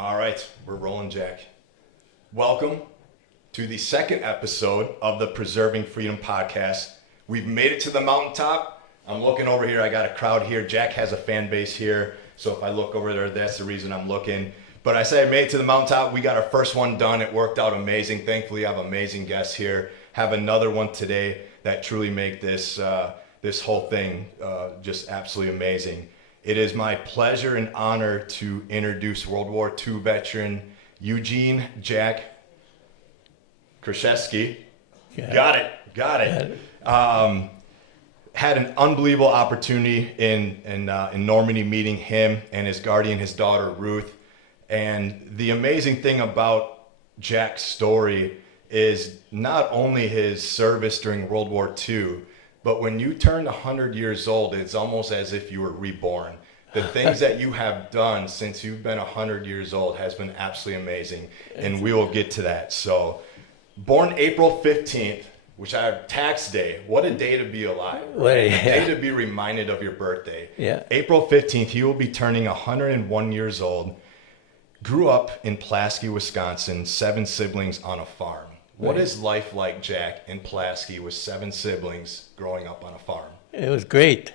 All right, we're rolling, Jack. Welcome to the second episode of the Preserving Freedom podcast. We've made it to the mountaintop. I'm looking over here. I got a crowd here. Jack has a fan base here. So if I look over there, that's the reason I'm looking. But I say I made it to the mountaintop. We got our first one done. It worked out amazing. Thankfully, I have amazing guests here. Have another one today that truly make this whole thing just absolutely amazing. It is my pleasure and honor to introduce World War II veteran Eugene Jack Kraszewski. Got it. Had an unbelievable opportunity in Normandy meeting him and his guardian, his daughter Ruth. And the amazing thing about Jack's story is not only his service during World War II, but when you turn 100 years old, it's almost as if you were reborn. The things that you have done since you've been 100 years old has been absolutely amazing, and we will get to that. So, born April 15th, which I have tax day. What a day to be alive. Right? A day to be reminded of your birthday. Yeah. April 15th, he will be turning 101 years old. Grew up in Pulaski, Wisconsin, 7 siblings on a farm. What is life like, Jack, in Pulaski with 7 siblings growing up on a farm? It was great.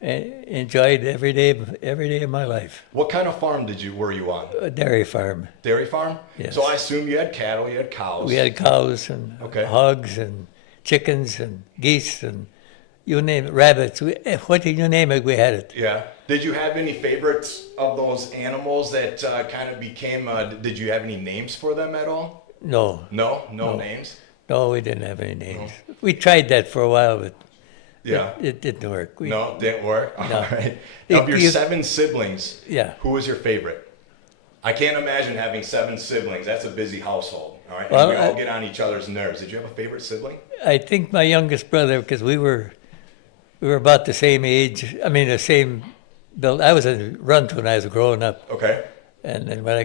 I enjoyed every day of my life. What kind of farm were you on? A dairy farm. Dairy farm? Yes. So I assume you had cattle, you had cows. We had cows and hogs and chickens and geese and you name it, rabbits. What did you name it, we had it. Yeah. Did you have any favorites of those animals that kind of became, did you have any names for them at all? No. No names? No, we didn't have any names. No. We tried that for a while, but it didn't work. It didn't work? All right. Of your 7 siblings, who was your favorite? I can't imagine having 7 siblings. That's a busy household. All right. Well, and we all get on each other's nerves. Did you have a favorite sibling? I think my youngest brother, because we were about the same age. I mean, the same build. I was in Runt when I was growing up. Okay. And then when I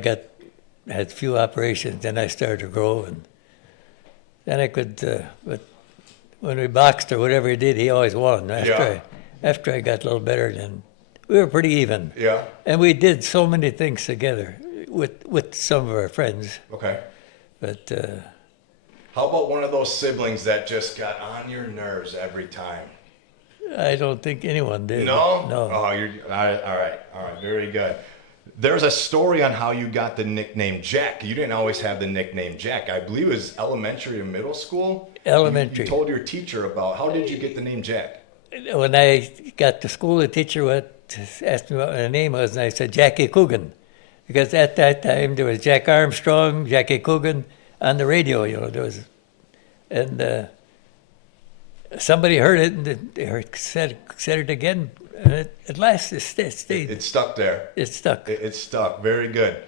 had a few operations, then I started to grow, and then I could. But when we boxed or whatever he did, he always won. After I got a little better, then we were pretty even. Yeah. And we did so many things together with some of our friends. Okay. But how about one of those siblings that just got on your nerves every time? I don't think anyone did. No? No. Oh, all right, very good. There's a story on how you got the nickname Jack. You didn't always have the nickname Jack. I believe it was elementary or middle school. Elementary. You told your teacher about, how did you get the name Jack? When I got to school, the teacher asked me what my name was, and I said Jackie Coogan. Because at that time, there was Jack Armstrong, Jackie Coogan on the radio, there was. And somebody heard it, and they said it again. And at last, it stayed. It stuck there. It stuck. It stuck. Very good.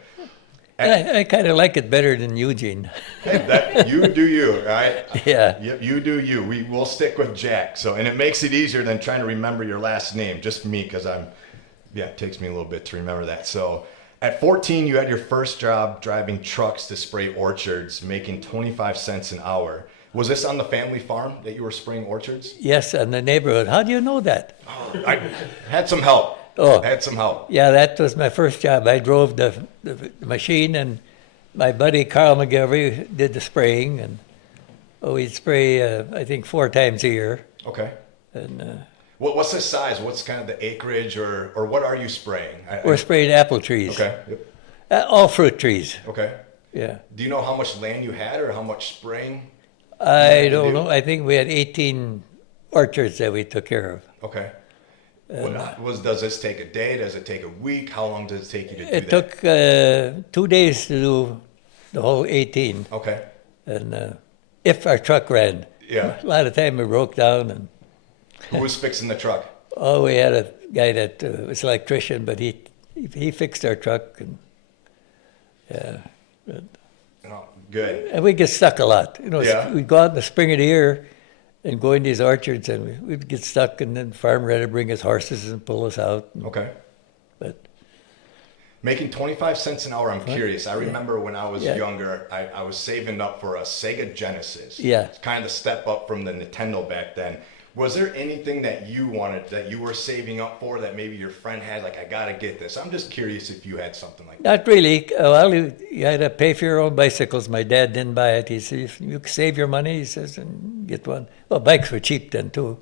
I kind of like it better than Eugene. You do you, right? Yeah. Yep, you do you. We'll stick with Jack. And it makes it easier than trying to remember your last name. Just me, because it takes me a little bit to remember that. So at 14, you had your first job driving trucks to spray orchards, making 25 cents an hour. Was this on the family farm that you were spraying orchards? Yes, in the neighborhood. How do you know that? I had some help. Yeah, that was my first job. I drove the machine, and my buddy Carl McGilvery did the spraying, and we'd spray, I think, 4 times a year. Okay. And what's the size? What's kind of the acreage, or what are you spraying? We're spraying apple trees. Okay. Yep. All fruit trees. Okay. Yeah. Do you know how much land you had, or how much spraying? I don't know. I think we had 18 orchards that we took care of. Okay. Does this take a day? Does it take a week? How long does it take you to do that? It took 2 days to do the whole 18. Okay. And if our truck ran. Yeah. A lot of time it broke down. And who was fixing the truck? Oh, we had a guy that was an electrician, but he fixed our truck. And yeah. Good. And we get stuck a lot. We'd go out in the spring of the year and go in these orchards, and we'd get stuck, and then the farmer had to bring his horses and pull us out. Okay. But making 25 cents an hour, I'm curious. I remember when I was younger, I was saving up for a Sega Genesis. Yeah. It's kind of the step up from the Nintendo back then. Was there anything that you wanted, that you were saving up for, that maybe your friend had, like, I gotta get this? I'm just curious if you had something like that. Not really. Well, you had to pay for your own bicycles. My dad didn't buy it. He said, if you save your money, he says, and get one. Well, bikes were cheap then, too.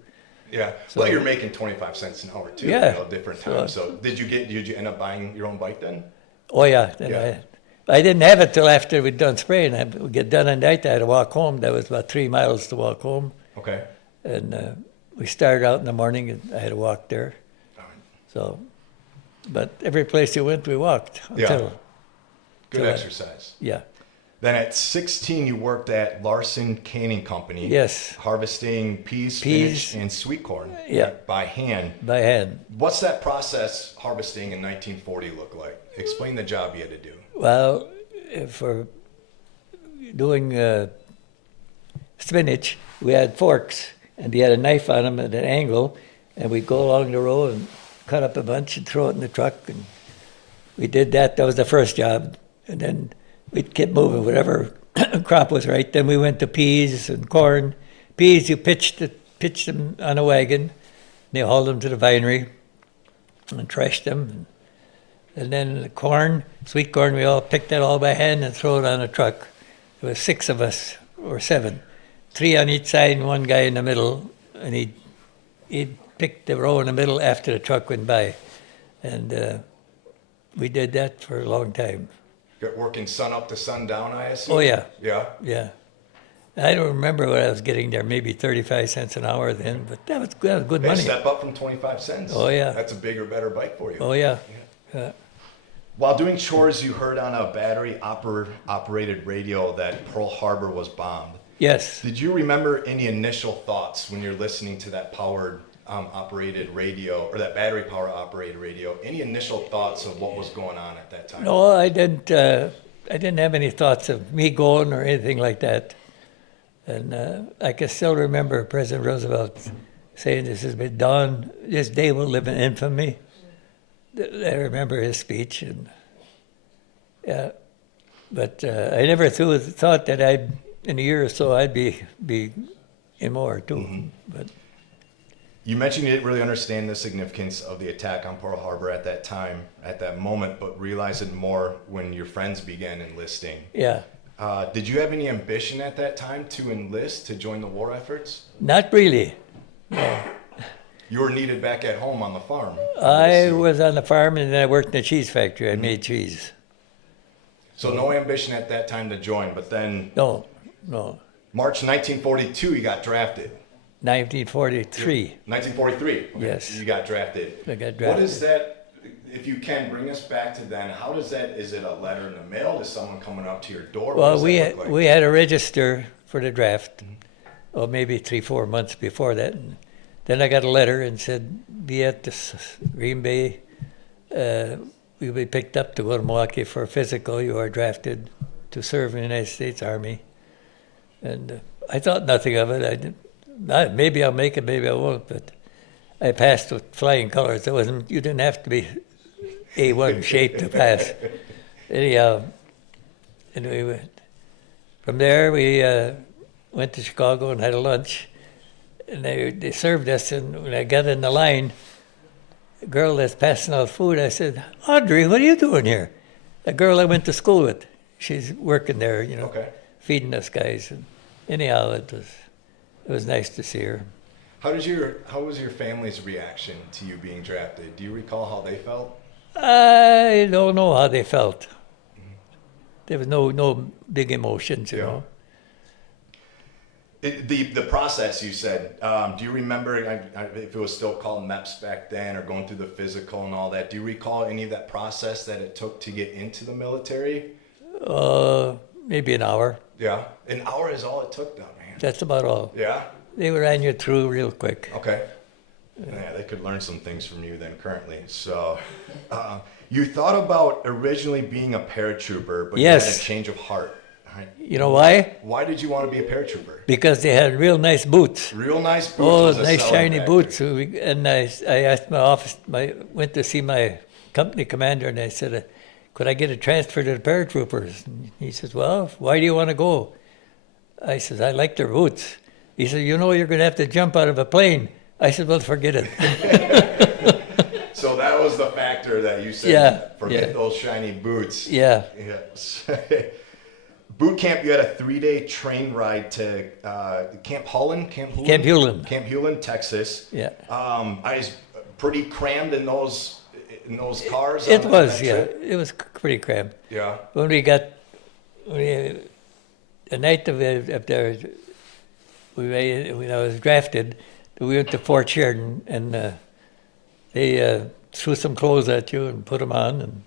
Yeah. Well, you're making 25 cents an hour, too, Yeah. Different times. So did you end up buying your own bike then? Oh, yeah. Then I didn't have it till after we'd done spraying. We'd get done at night. I had to walk home. That was about 3 miles to walk home. Okay. And we started out in the morning, and I had to walk there. All right. So, but every place you went, we walked. Good till exercise. Yeah. Then at 16, you worked at Larson Canning Company. Yes. Harvesting peas, spinach, and sweet corn. Yeah. By hand. By hand. What's that process harvesting in 1940 look like? Explain the job you had to do. Well, for doing spinach, we had forks, and you had a knife on them at an angle, and we'd go along the row and cut up a bunch and throw it in the truck. And we did that. That was the first job. And then we'd keep moving, whatever crop was right. Then we went to peas and corn. Peas, you pitched them on a wagon. They hauled them to the vinery and threshed them. And then the corn, sweet corn, we all picked that all by hand and throw it on a truck. There was 6 of us, or 7. 3 on each side and 1 guy in the middle. And he'd pick the row in the middle after the truck went by. And we did that for a long time. You're working sun up to sundown, I assume? Oh, yeah. Yeah? Yeah. I don't remember what I was getting there, maybe 35 cents an hour then, but that was good Hey, money. step up from 25 cents. Oh, yeah. That's a bigger, better bike for you. Oh, yeah. While doing chores, you heard on a battery-operated radio that Pearl Harbor was bombed. Yes. Did you remember any initial thoughts when you're listening to that operated radio, or that battery power operated radio? Any initial thoughts of what was going on at that time? No, I didn't have any thoughts of me going or anything like that. And I can still remember President Roosevelt saying, this has been done, this day will live in infamy. I remember his speech. And yeah, but I never thought that in a year or so, I'd be in war too. Mm-hmm. But you mentioned you didn't really understand the significance of the attack on Pearl Harbor at that time, at that moment, but realized it more when your friends began enlisting. Yeah. Did you have any ambition at that time to enlist, to join the war efforts? Not really. No. You were needed back at home on the farm. I was on the farm, and then I worked in a cheese factory. I made cheese. So no ambition at that time to join, but then... No. March 1942, you got drafted. 1943. 1943. Okay. Yes. You got drafted. I got drafted. What is that, if you can bring us back to then, how does that, is it a letter in the mail? Is someone coming up to your door? Well, we had a register for the draft, or maybe 3-4 months before that. And then I got a letter and said, be at this Green Bay. You'll be picked up to go to Milwaukee for a physical. You are drafted to serve in the United States Army. And I thought nothing of it. Maybe I'll make it, maybe I won't. But I passed with flying colors. You didn't have to be A1 shape to pass. Anyhow, and we went. From there, we went to Chicago and had a lunch. And they served us, and when I got in the line, the girl that's passing out food, I said, Audrey, what are you doing here? The girl I went to school with. She's working there, okay. Feeding us guys. And anyhow, it was nice to see her. How was your family's reaction to you being drafted? Do you recall how they felt? I don't know how they felt. There was no big emotions, you know. The process, you said, do you remember if it was still called MEPS back then, or going through the physical and all that? Do you recall any of that process that it took to get into the military? Maybe an hour. Yeah, an hour is all it took, though, man. That's about all. Yeah? They ran you through real quick. Okay. Yeah, they could learn some things from you then currently. So you thought about originally being a paratrooper, but yes. You had a change of heart. Right. You know why? Why did you want to be a paratrooper? Because they had real nice boots. Real nice boots. Oh, nice shiny boots. And I asked my office, went to see my company commander, and I said, could I get a transfer to the paratroopers? And he says, well, why do you want to go? I says, I like their boots. He said, you know, you're going to have to jump out of a plane. I said, well, forget it. So that was the factor that you said, Yeah, forget yeah. those shiny boots. Yeah. Yes. Boot camp, you had a 3-day train ride to Camp Hewlin? Camp Hewlin. Camp Hewlin, Texas. Yeah. I was pretty crammed in those cars. It on was, that yeah. trip? It was pretty cramped. Yeah. When the night of the, when I was drafted, we went to Fort Sheridan, and they threw some clothes at you and put them on and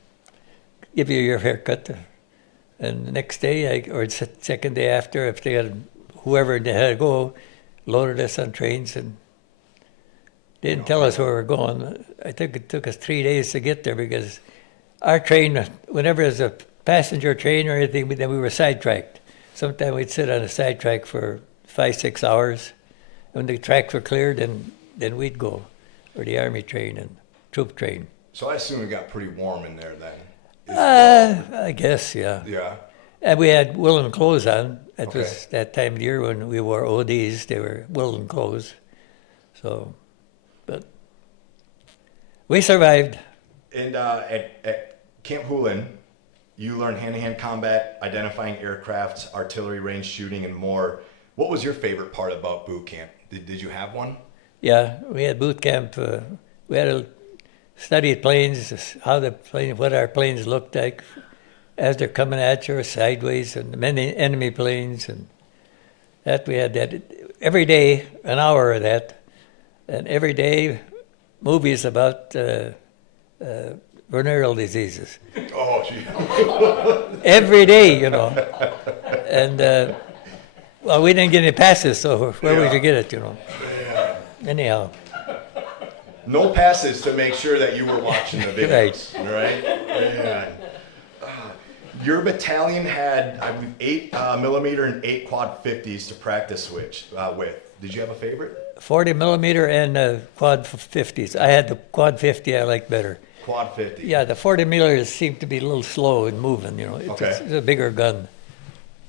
give you your haircut. And the next day, or second day after, if they had whoever they had to go, loaded us on trains, and they didn't tell us where we were going. I think it took us 3 days to get there because our train, whenever there's a passenger train or anything, then we were sidetracked. Sometimes we'd sit on a sidetrack for 5-6 hours. When the tracks were cleared, then we'd go, or the army train and troop train. So I assume it got pretty warm in there then. I guess, yeah. Yeah. And we had woolen clothes on. It Okay. was that time of year when we wore ODs. They were woolen clothes. So, but we survived. And at Camp Hewlin, you learned hand-to-hand combat, identifying aircraft, artillery range shooting, and more. What was your favorite part about boot camp? Did you have one? Yeah, we had boot camp. We had to study planes, what our planes looked like as they're coming at you, or sideways, and the many enemy planes, and that we had that every day, an hour of that, and every day movies about venereal diseases. Oh, gee. Every day, you know. And, well, we didn't get any passes, so where would you get it, you know? Yeah. Anyhow. No passes to make sure that you were watching the videos, right? Man. Your battalion had, I believe, 8mm and 8 quad 50s to practice with. Did you have a favorite? 40 millimeter and quad 50s. I had the quad 50 I liked better. Quad 50. Yeah, the 40 millimeters seemed to be a little slow in moving, you know. Okay. It's a bigger gun.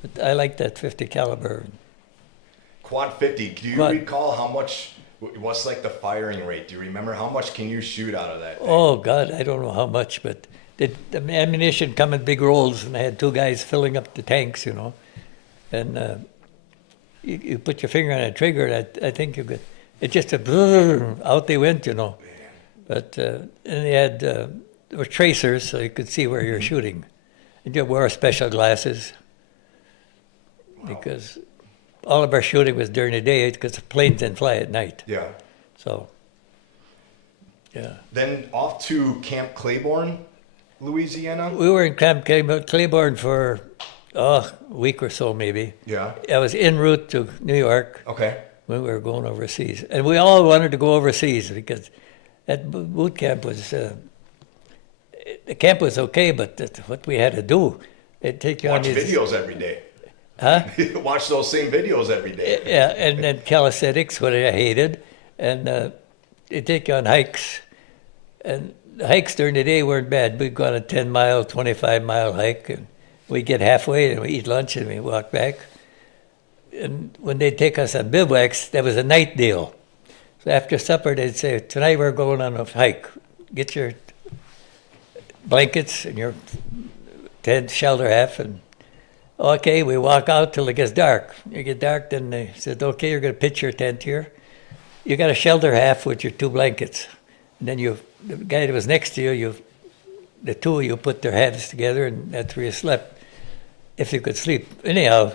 But I like that 50 caliber. Quad 50. Do you Quad- recall how much, what's like the firing rate? Do you remember how much can you shoot out of that thing? Oh, God, I don't know how much, but the ammunition come in big rolls, and I had 2 guys filling up the tanks, you know. And you put your finger on a trigger, and I think you could, it just, out they went, you know. But, and they had, there were tracers, so you could see where you're shooting. And you wore special glasses, because all of our shooting was during the day, because the planes didn't fly at night. Yeah. So, yeah. Then off to Camp Claiborne, Louisiana. We were in Camp Claiborne for a week or so, maybe. Yeah. I was en route to New York Okay. when we were going overseas. And we all wanted to go overseas because that boot camp was, the camp was okay, but that's what we had to do. They'd take you Watch on these, videos every day. huh? Watch those same videos every day. Yeah, and then calisthenics, what I hated. And they take you on hikes. And the hikes during the day weren't bad. We'd go on a 10-mile, 25-mile hike, and we'd get halfway, and we eat lunch, and we walk back. And when they'd take us on bivouacs, that was a night deal. So after supper, they'd say, tonight we're going on a hike. Get your blankets and your tent, shelter half, and okay, we walk out till it gets dark. It gets dark, then they said, okay, you're going to pitch your tent here. You got a shelter half with your 2 blankets. And then the guy that was next to you, the 2 of you put their halves together, and that's where you slept, if you could sleep. Anyhow,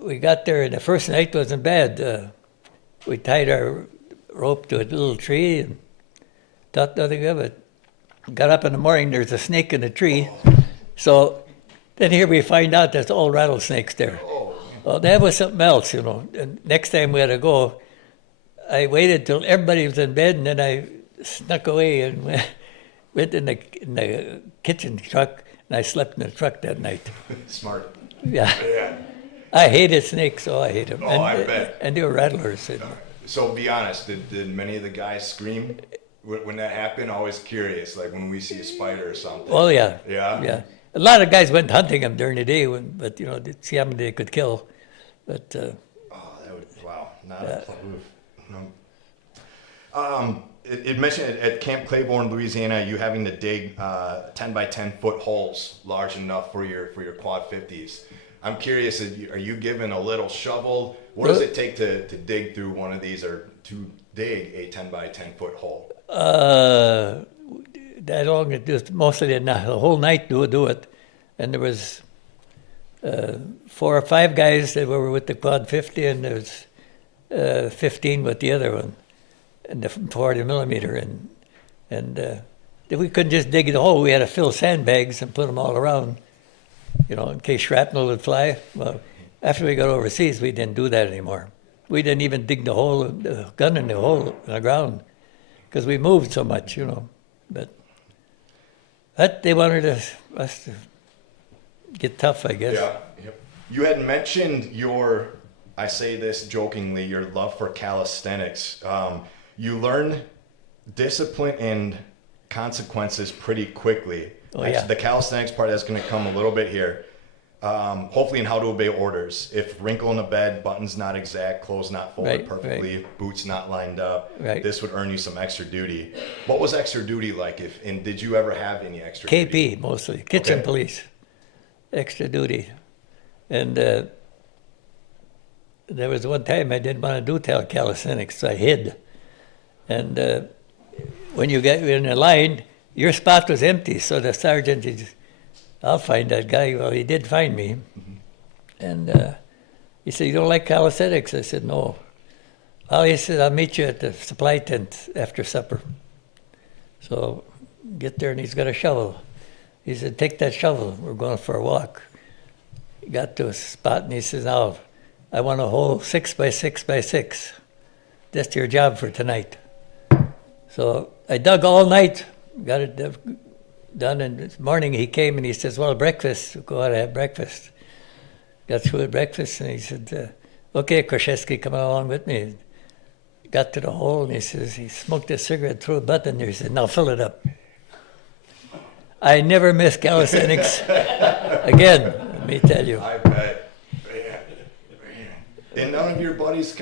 we got there, and the first night wasn't bad. We tied our rope to a little tree and thought nothing of it. Got up in the morning, there's a snake in the tree. So then here we find out there's all rattlesnakes there. Well, that was something else, you know. And next time we had to go, I waited till everybody was in bed, and then I snuck away and went in the kitchen truck, and I slept in the truck that night. Smart. Yeah. Yeah. I hated snakes, so I hate them. Oh, I bet. And they were rattlers. So be honest, did many of the guys scream when that happened? Always curious, like when we see a spider or something. Oh, yeah. Yeah? Yeah. A lot of guys went hunting them during the day, but, you know, to see how many they could kill. But Oh, that would, wow. not a no. It mentioned at Camp Claiborne, Louisiana, you having to dig 10 by 10 foot holes large enough for your quad 50s. I'm curious, are you given a little shovel? What does it take to dig through one of these, or to dig a 10 by 10 foot hole? That long, it just mostly the whole night do it. And there was 4 or 5 guys that were with the quad 50, and there was 15 with the other one, and the 40 millimeter. And we couldn't just dig the hole. We had to fill sandbags and put them all around, in case shrapnel would fly. Well, after we got overseas, we didn't do that anymore. We didn't even dig the gun in the hole in the ground, because we moved so much, But that they wanted us to get tough, I guess. Yeah. Yep. You had mentioned I say this jokingly, your love for calisthenics. You learn discipline and consequences pretty quickly. Oh, yeah. The calisthenics part is going to come a little bit here. Hopefully in how to obey orders. If wrinkle in the bed, buttons not exact, clothes not folded perfectly, boots not lined up, this would earn you some extra duty. What was extra duty like? And did you ever have any extra duty? KP mostly, kitchen police, extra duty. And there was one time I didn't want to do calisthenics, so I hid. And when you get in a line, your spot was empty, so the sergeant, I'll find that guy. Well, he did find me. Mm-hmm. And he said, "You don't like calisthenics?" I said, "No." Well, he said, "I'll meet you at the supply tent after supper." So get there, and he's got a shovel. He said, "Take that shovel. We're going for a walk." He got to a spot, and he says, "Now, I want a hole 6 by 6 by 6. That's your job for tonight." So I dug all night, got it done, and this morning he came and he says, "Well, breakfast, go out and have breakfast." Got through with breakfast, and he said, "Okay, Kraszewski, come along with me." Got to the hole, and he says, he smoked a cigarette, threw a butt in there. He said, "Now fill it up." I never miss calisthenics again, let me tell you. I bet. And none of your buddies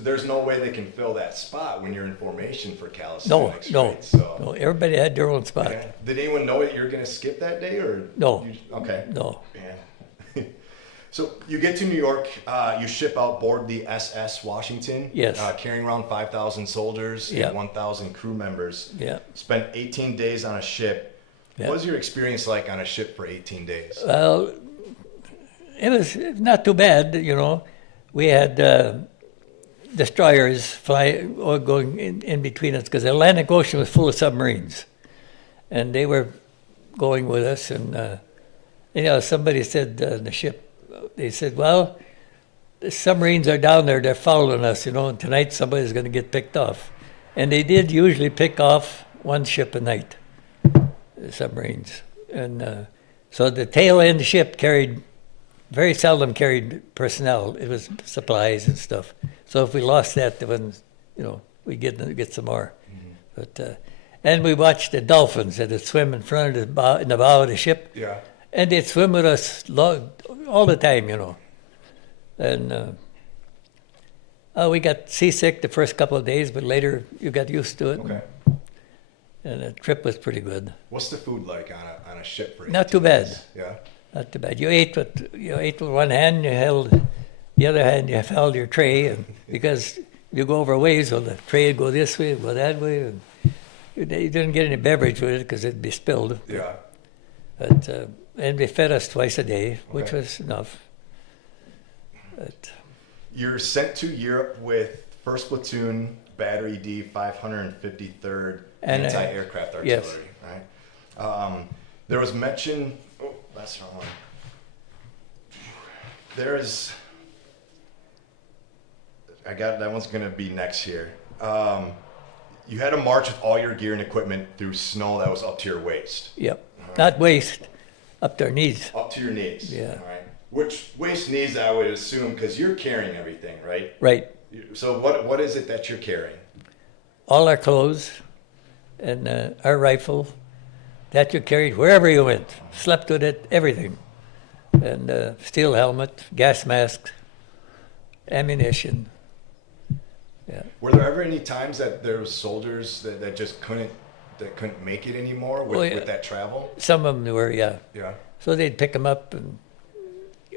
there's no way they can fill that spot when you're in formation for calisthenics. No. Everybody had their own spot. Yeah. Did anyone know that you were going to skip that day, or no? Okay. No. Yeah. So you get to New York. You ship out board the SS Washington. Yes. Carrying around 5,000 soldiers and 1,000 crew members. Yeah. Spent 18 days on a ship. Yeah. What was your experience like on a ship for 18 days? Well, it was not too bad, We had destroyers going in between us, because the Atlantic Ocean was full of submarines, and they were going with us. And somebody said on the ship, they said, "Well, the submarines are down there; they're following us, and tonight somebody's going to get picked off." And they did usually pick off one ship a night, the submarines, and so the tail end ship very seldom carried personnel. It was supplies and stuff. So if we lost that, then we get some more. Mm-hmm. But and we watched the dolphins that would swim in front of in the bow of the ship. Yeah. And they'd swim with us all the time, And we got seasick the first couple of days, but later you got used to it. Okay. And the trip was pretty good. What's the food like on a ship for 18 Not too bad. days? Yeah. Not too bad. You ate with one hand, you held the other hand, you held your tray, and because you go over ways, well, the tray would go this way, go that way, and you didn't get any beverage with it because it'd be spilled. Yeah. But and they fed us twice a day, which was enough. But you're sent to Europe with 1st Platoon, Battery D, 553rd Anti-Aircraft Artillery, right? There was mention. Oh, that's the wrong one. That one's going to be next here. You had to march with all your gear and equipment through snow that was up to your waist. Yep. Right. Not waist, up to our knees. Up to your knees. Yeah. All right. Which waist knees, I would assume, because you're carrying everything, right? Right. So what is it that you're carrying? All our clothes and our rifle. That you carried wherever you went. Slept with it, everything. And steel helmet, gas mask, ammunition, Yeah. Were there ever any times that there was soldiers that just couldn't make it anymore with that travel? Some of them were, yeah. Yeah. So they'd pick them up and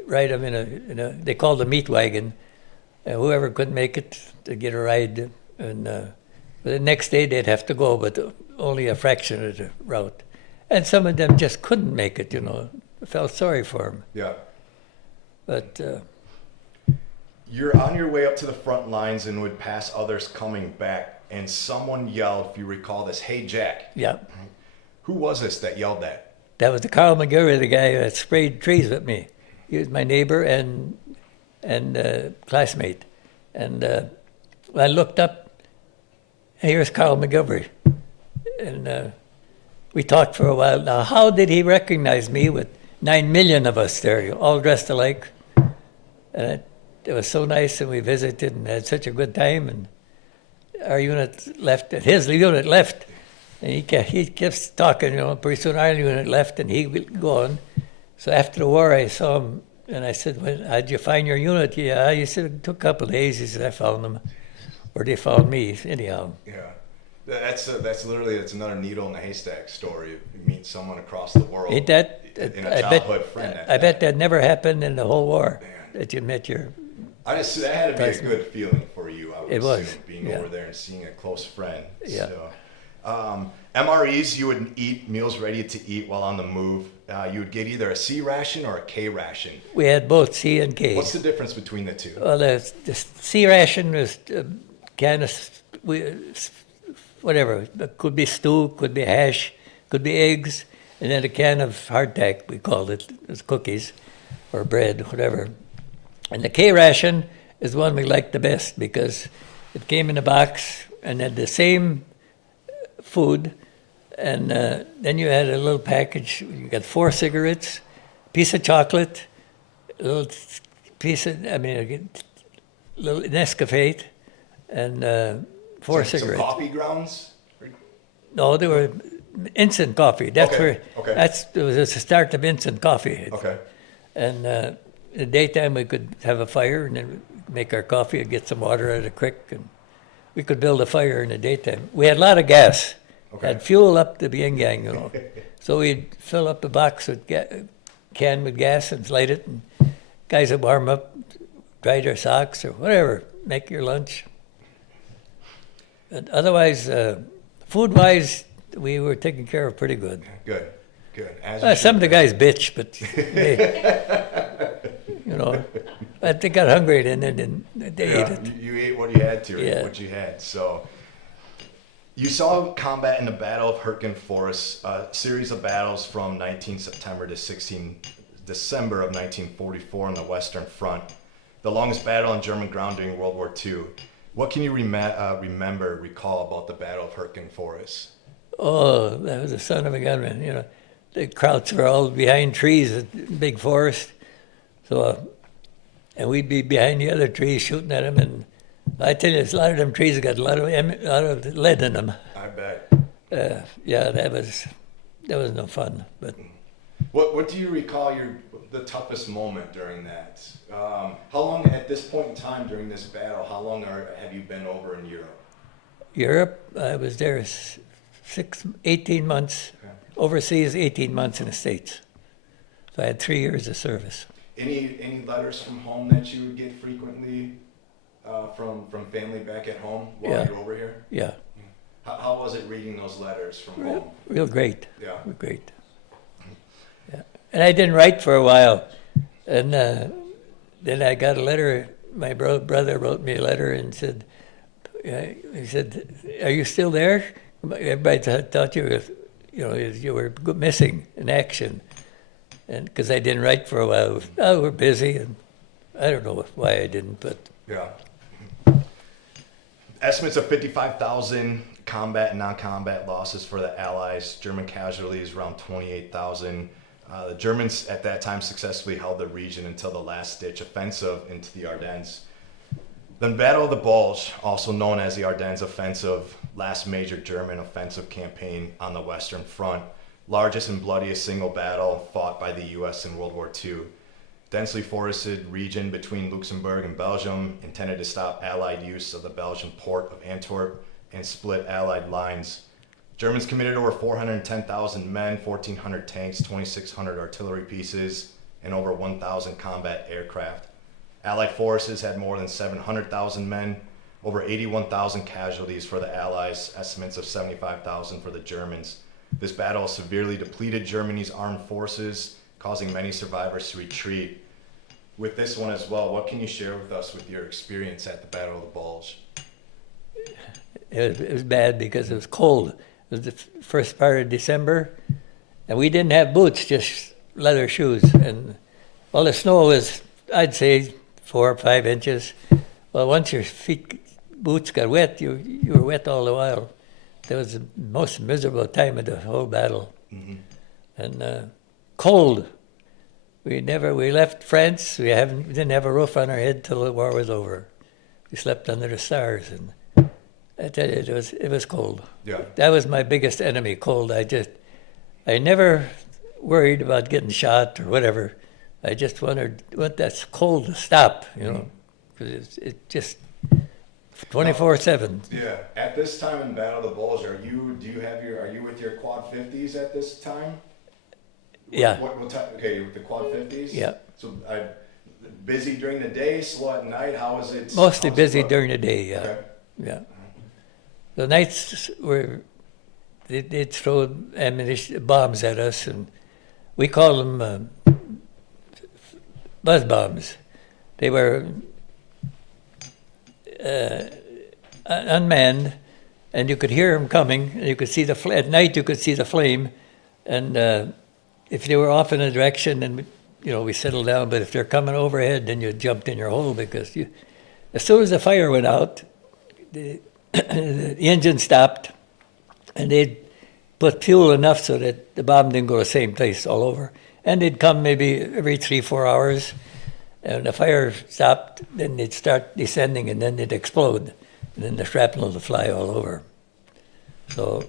ride them in a they called a meat wagon. And whoever couldn't make it, to get a ride. And the next day they'd have to go, but only a fraction of the route. And some of them just couldn't make it, I felt sorry for them. Yeah. But you're on your way up to the front lines and would pass others coming back, and someone yelled, if you recall this, "Hey, Jack." yeah, Who was this that yelled that? that was the Carl McGarry, the guy that sprayed trees with me. He was my neighbor and classmate. And I looked up, and here's Carl McGarry. And we talked for a while. Now, how did he recognize me with 9 million of us there, all dressed alike? And it was so nice, and we visited and had such a good time. And our unit left, his unit left, and he kept talking, pretty soon our unit left, and he was gone. So after the war, I saw him, and I said, "Well, how'd you find your unit?" "Yeah," he said, "it took a couple of days." He said, "I found them," or they found me, anyhow. Yeah. That's another needle in the haystack story. You meet someone across the world. Ain't that? In a childhood friend. I bet that never happened in the whole war, Man. that you met your... That had to be a good feeling for you, I would It was, assume, being yeah. over there and seeing a close friend. Yeah. So, MREs, you would eat meals ready to eat while on the move. You would get either a C ration or a K ration. We had both C and K. What's the difference between the two? Well, the C ration was kind of, whatever. It could be stew, could be hash, could be eggs, and then a can of hardtack, we called it. It was cookies or bread, whatever. And the K ration is one we liked the best because it came in a box and had the same food. And then you had a little package. You got 4 cigarettes, piece of chocolate, a little piece of, a little Nescafe, and 4 cigarettes. Some coffee grounds? No, they were instant coffee. That's Okay, okay. it was the start of instant coffee. Okay. And in the daytime we could have a fire and then make our coffee and get some water out of the creek, and we could build a fire in the daytime. We had a lot of gas. Okay. Had fuel up the yin yang, So we'd fill up the box with can with gas and light it, and guys would warm up, dry their socks or whatever, make your lunch. But otherwise, food-wise, we were taken care of pretty good. Good. As you Some of the should. guys bitch, but they, but they got hungry and then they ate it. You ate what you had to, Yeah. what you had. So, you saw combat in the Battle of Hurtgen Forest, a series of battles from 19 September to 16 December of 1944 on the Western Front, the longest battle on German ground during World War II. What can you recall about the Battle of Hurtgen Forest? Oh, that was the son of a gunman. The Krauts were all behind trees, a big forest. So, and we'd be behind the other trees shooting at them. And I tell you, a lot of them trees got a lot of lead in them. I bet. Yeah, that was no fun. But What do you recall the toughest moment during that? How long, at this point in time during this battle, how long have you been over in Europe? Europe, I was there 18 months. Okay. Overseas, 18 months in the States. So I had 3 years of service. Any letters from home that you would get frequently from family back at home while Yeah. you're over here? Yeah, How was it reading those letters from home? real great. Yeah. Real great. Yeah. And I didn't write for a while. And then I got a letter. My brother wrote me a letter and said, he said, "Are you still there? Everybody thought you were missing in action." And because I didn't write for a while, we're busy, and I don't know why I didn't, but Yeah. Estimates of 55,000 combat and non-combat losses for the Allies. German casualties around 28,000. The Germans at that time successfully held the region until the last-ditch offensive into the Ardennes. The Battle of the Bulge, also known as the Ardennes Offensive, last major German offensive campaign on the Western Front, largest and bloodiest single battle fought by the U.S. in World War II. densely forested region between Luxembourg and Belgium, intended to stop Allied use of the Belgian port of Antwerp and split Allied lines. Germans committed over 410,000 men, 1,400 tanks, 2,600 artillery pieces, and over 1,000 combat aircraft. Allied forces had more than 700,000 men, over 81,000 casualties for the Allies, estimates of 75,000 for the Germans. This battle severely depleted Germany's armed forces, causing many survivors to retreat. With this one as well, what can you share with us with your experience at the Battle of the Bulge? It was bad because it was cold. It was the first part of December, and we didn't have boots, just leather shoes. And well, the snow was, I'd say, 4 or 5 inches. Well, once your boots got wet, you were wet all the while. That was the most miserable time of the whole battle. Mm-hmm. And cold. We left France. We didn't have a roof on our head till the war was over. We slept under the stars, and I tell you, it was cold. Yeah. That was my biggest enemy, cold. I never worried about getting shot or whatever. I just want that cold to stop, because it just 24/7. Yeah. At this time in Battle of the Bulge, are you with your quad 50s at this time? Yeah. What time? Okay, with the quad 50s. Yeah. So, busy during the day, slow at night. How is it? Mostly busy during the day. Yeah. Okay. Yeah. The nights were they'd throw ammunition bombs at us, and we call them buzz bombs. They were unmanned, and you could hear them coming. And you could see at night. You could see the flame, and if they were off in a direction, and we settled down. But if they're coming overhead, then you jumped in your hole because as soon as the fire went out, the engine stopped, and they'd put fuel enough so that the bomb didn't go the same place all over. And they'd come maybe every 3-4 hours, and the fire stopped, then they'd start descending, and then they'd explode, and then the shrapnel would fly all over. So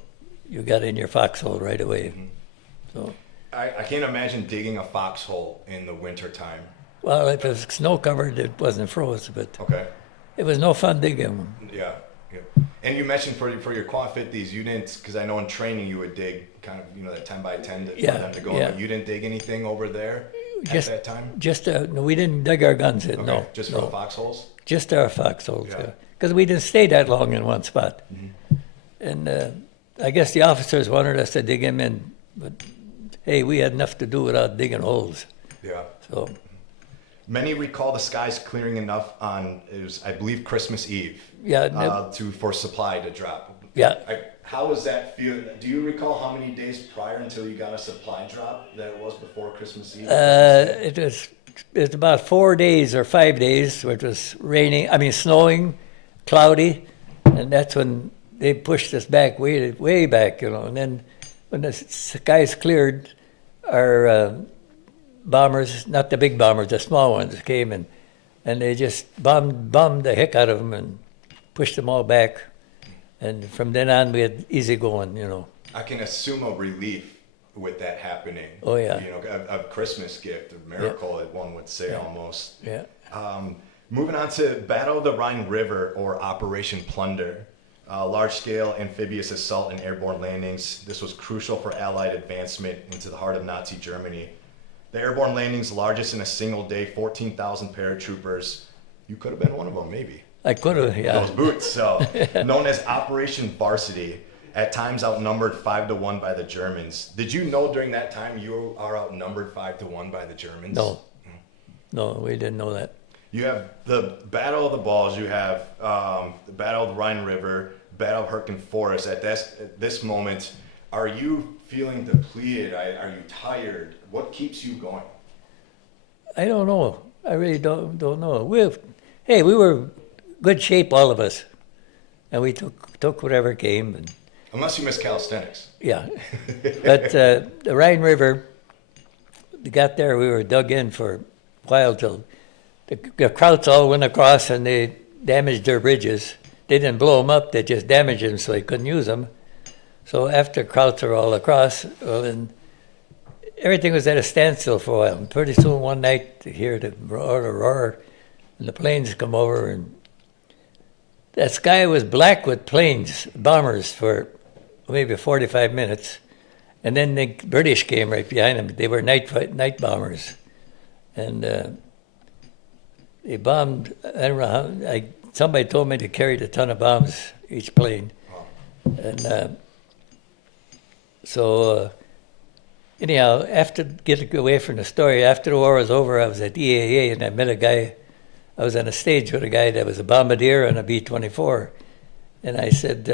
you got in your foxhole right away. Mm-hmm. So I can't imagine digging a foxhole in the wintertime. well, if it was snow covered, it wasn't froze, but Okay. it was no fun digging them. Yeah. And you mentioned for your quad 50s, you didn't, because I know in training you would dig kind of, that 10 by 10 for them to go in. Yeah. But you didn't dig anything over there at that time? No, we didn't dig our guns in. Okay. No, Just no. for the foxholes? Just our foxholes, Yeah. because we didn't stay that long in one spot. Mm-hmm. And I guess the officers wanted us to dig them in, but hey, we had enough to do without digging holes. Yeah. So Many recall the skies clearing enough on, it was, I believe, Christmas Eve yeah, for supply to drop. yeah. How was that feel? Do you recall how many days prior until you got a supply drop that it was before Christmas Eve? It was about 4 days or 5 days where it was snowing, cloudy, and that's when they pushed us back, way back, And then when the skies cleared, our bombers, not the big bombers, the small ones came and they just bombed the heck out of them and pushed them all back. And from then on, we had easy going, I can assume a relief with that happening. Oh, yeah. A Christmas gift, a miracle, one would say almost. Yeah. Moving on to Battle of the Rhine River, or Operation Plunder. Large-scale amphibious assault and airborne landings. This was crucial for Allied advancement into the heart of Nazi Germany. The airborne landings, largest in a single day, 14,000 paratroopers. You could have been one of them, maybe. I could have, yeah. Those boots. So, known as Operation Varsity, at times outnumbered 5-1 by the Germans. Did you know during that time you are outnumbered 5-1 by the Germans? No, we didn't know that. You have the Battle of the Bulge. You have the Battle of the Rhine River, Battle of Hürtgen Forest. At this moment, are you feeling depleted? Are you tired? What keeps you going? I don't know. I really don't know. We were good shape, all of us, and we took whatever came. And Unless you miss calisthenics. yeah, but the Rhine River, we got there. We were dug in for a while till the Krauts all went across and they damaged their bridges. They didn't blow them up; they just damaged them so they couldn't use them. So after Krauts are all across, well, then everything was at a standstill for a while. And pretty soon one night, you hear the roar, and the planes come over, and that sky was black with planes, bombers, for maybe 45 minutes. And then the British came right behind them. They were night bombers. And they bombed, I don't know how, somebody told me they carried a ton of bombs, each plane. And anyhow, after getting away from the story, after the war was over, I was at EAA, and I met a guy. I was on a stage with a guy that was a bombardier on a B-24. And I said,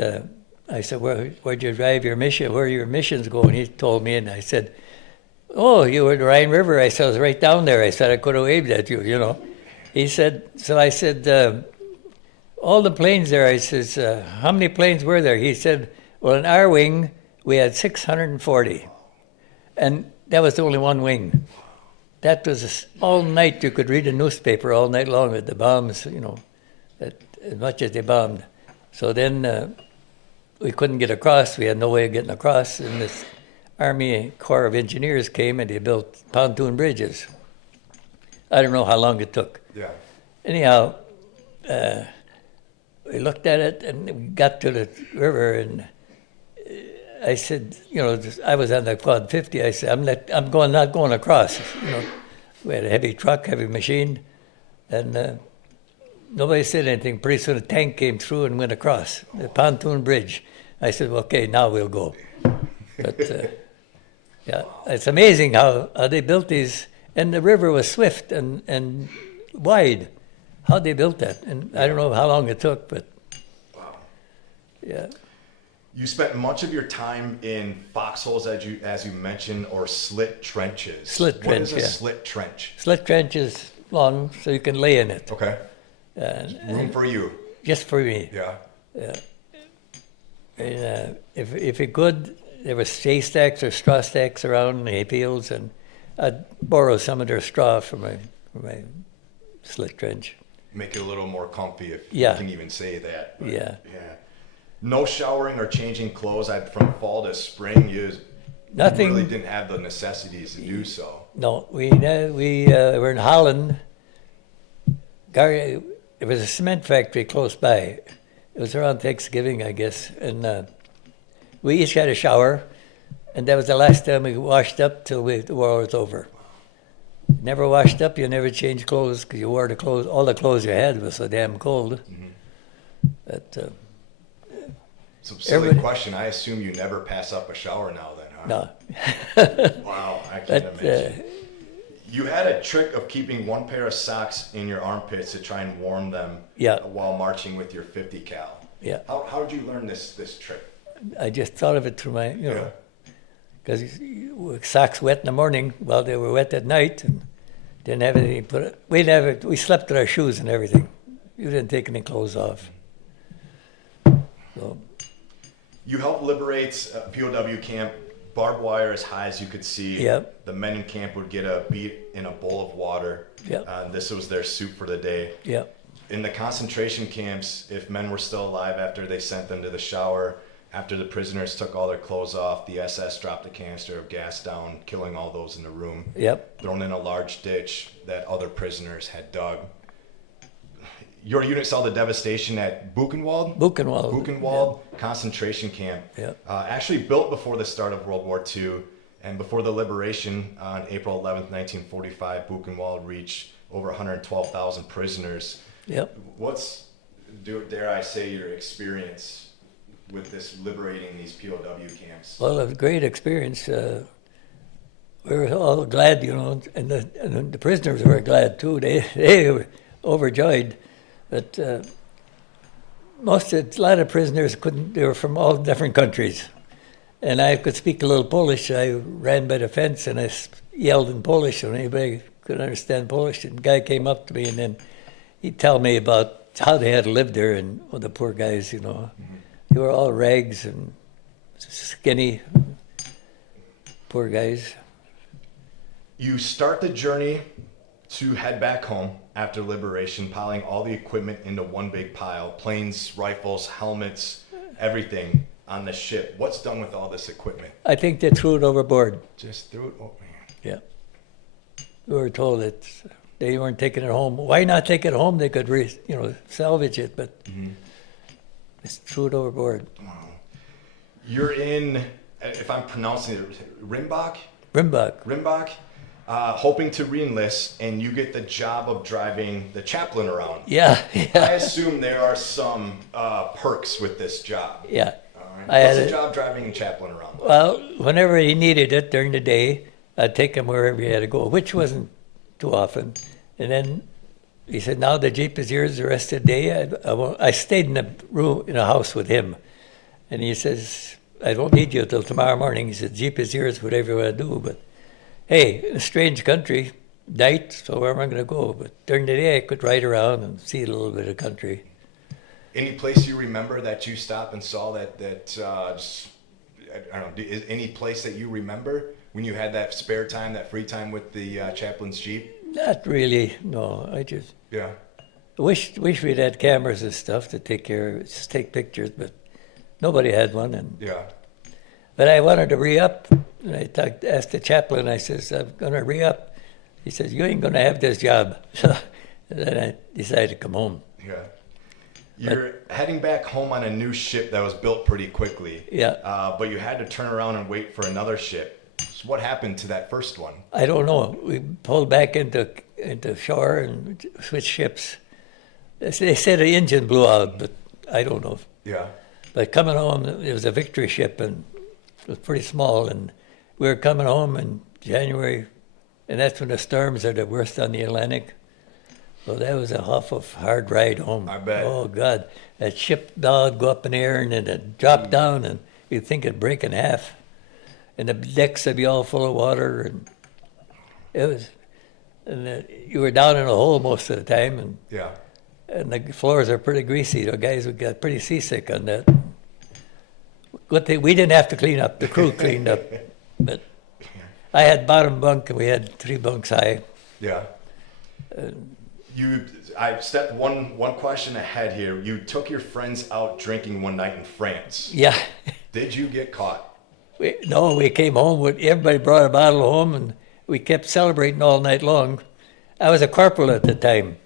where'd you drive your mission? Where are your missions going? He told me, and I said, oh, you were in the Rhine River. I said, I was right down there. I said, I could have waved at you, you know. He said, so I said, all the planes there, I says, how many planes were there? He said, well, in our wing, we had 640. And that was only one wing. That was all night. You could read a newspaper all night long with the bombs, you know, as much as they bombed. So then we couldn't get across. We had no way of getting across. And this Army Corps of Engineers came and they built pontoon bridges. I don't know how long it took. Yeah. Anyhow, we looked at it and we got to the river, and I said, you know, I was on the quad 50. I said, I'm not going across. You know, we had a heavy truck, heavy machine, and nobody said anything. Pretty soon a tank came through and went across the pontoon bridge. I said, well, okay, now we'll go. But yeah, it's amazing how they built these, and the river was swift and wide. How they built that, and I don't know how long it took, but yeah. You spent much of your time in foxholes, as you mentioned, or slit trenches. Slit trench, What is a slit trench? Slit trench is long, so you can lay in it. Okay. Room for you. Just for me. Yeah. Yeah. And, if it could, there was hay stacks or straw stacks around the hay fields, and I'd borrow some of their straw for my slit trench. Make it a little more comfy, if Yeah. you can even say that. But, Yeah. No showering or changing clothes. From fall to spring, you Nothing. really didn't have the necessities to do so. No, we were in Holland. There was a cement factory close by. It was around Thanksgiving, I guess, and we each had a shower, and that was the last time we washed up till the war was over. Never washed up. You never changed clothes because you wore all the clothes you had was so damn cold. Mm-hmm. But So silly question. I assume you never pass up a shower now, then, huh? no. Wow, I can't imagine. You had a trick of keeping one pair of socks in your armpits to try and warm them. Yeah. While marching with your 50 cal. Yeah. How did you learn this trick? I just thought of it through my, because socks wet in the morning, well, they were wet at night, and didn't have anything to put. We slept with our shoes and everything. You didn't take any clothes off. So. You helped liberate a POW camp, barbed wire as high as you could see. Yep. The men in camp would get a beat in a bowl of water. Yep. This was their soup for the day. Yep. In the concentration camps, if men were still alive after they sent them to the shower, after the prisoners took all their clothes off, the SS dropped a canister of gas down, killing all those in the room. Yep. Thrown in a large ditch that other prisoners had dug. Your unit saw the devastation at Buchenwald concentration camp. Yep. Actually built before the start of World War II, and before the liberation on April 11th, 1945, Buchenwald reached over 112,000 prisoners. Yep. What's, dare I say, your experience with this liberating these POW camps? Well, it was a great experience. We were all glad, and the prisoners were glad too. They were overjoyed. But a lot of prisoners couldn't. They were from all different countries, and I could speak a little Polish. I ran by the fence and I yelled in Polish, and anybody could understand Polish. And the guy came up to me, and then he'd tell me about how they had lived there, and the poor guys, they were all rags and skinny, poor guys. You start the journey to head back home after liberation, piling all the equipment into one big pile, planes, rifles, helmets, everything on the ship. What's done with all this equipment? I think they threw it overboard. Just threw it over. Yeah. We were told that they weren't taking it home. Why not take it home? They could, salvage it, but it's threw it overboard. You're in, if I'm pronouncing it, Rimbach, hoping to re-enlist, and you get the job of driving the chaplain around. Yeah. I assume there are some perks with this job. Yeah. All right. What's the job driving a chaplain around? Well, whenever he needed it during the day, I'd take him wherever he had to go, which wasn't too often. And then he said, "Now the Jeep is yours the rest of the day." I stayed in a room, in a house with him. And he says, "I don't need you till tomorrow morning." He said, "Jeep is yours, whatever you want to do." But hey, in a strange country, night, so where am I going to go? But during the day, I could ride around and see a little bit of country. Any place you remember that you stopped and saw that just, I don't know, is any place that you remember when you had that spare time, that free time with the chaplain's Jeep? Not really, no. I just Yeah. wish we'd had cameras and stuff to take pictures, but nobody had one. But I wanted to re-up, and I asked the chaplain, I says, "I'm going to re-up." He says, "You ain't going to have this job." So then I decided to come home. Yeah. You're heading back home on a new ship that was built pretty quickly. Yeah. But you had to turn around and wait for another ship. So what happened to that first one? I don't know. We pulled back into shore and switched ships. They said the engine blew out, but I don't know. Yeah. But coming home, it was a Victory ship, and it was pretty small. And we were coming home in January, and that's when the storms are the worst on the Atlantic. So that was a awful hard ride home. I bet. Oh, God. That ship now would go up in the air, and then it'd drop down, and you'd think it'd break in half. And the decks would be all full of water, and it was... And you were down in a hole most of the time, and Yeah. and the floors are pretty greasy. The guys would get pretty seasick on that. Good thing we didn't have to clean up. The crew cleaned up. But I had bottom bunk, and we had 3 bunks high. Yeah. I stepped one question ahead here. You took your friends out drinking one night in France. Yeah. Did you get caught? No, we came home. Everybody brought a bottle home, and we kept celebrating all night long. I was a corporal at the time,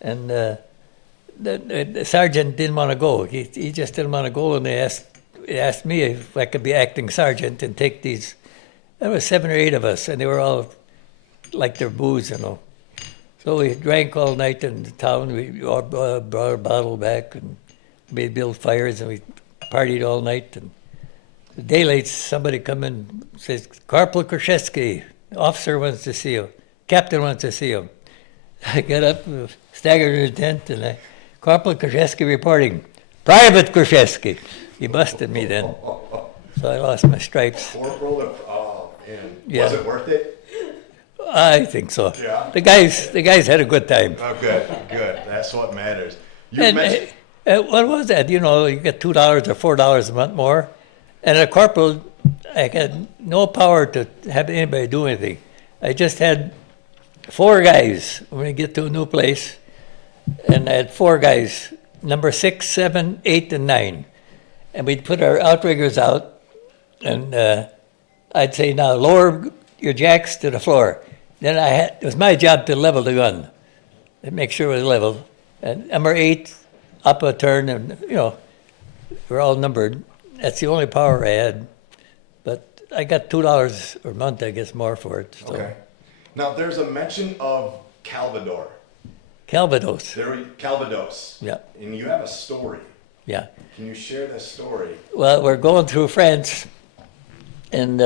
and the sergeant didn't want to go. He just didn't want to go, and they asked me if I could be acting sergeant and take these. There were 7 or 8 of us, and they were all like their booze, So we drank all night in the town. We all brought a bottle back and made build fires, and we partied all night. And the daylight, somebody come in and says, "Corporal Kraszewski, officer wants to see you. Captain wants to see you." I got up, staggered in the tent, and Corporal Kraszewski reporting. "Private Kraszewski." He busted me then. So I lost my stripes. Corporal, and Yeah. was it worth it? I think so. Yeah. The guys had a good time. Oh, good. That's what matters. You And mentioned, what was that? You get $2 or $4 a month more. And a corporal, I had no power to have anybody do anything. I just had 4 guys when we get to a new place, and I had 4 guys, number 6, 7, 8, and 9. And we'd put our outriggers out, and I'd say, "Now lower your jacks to the floor." Then it was my job to level the gun, and make sure it was level. And number 8, up a turn, and we're all numbered. That's the only power I had. But I got $2 a month, I guess, more for it. So. okay. Now, there's a mention of Calvados. Calvados. Yeah. And you have a story. Yeah. Can you share this story? Well, we're going through France, and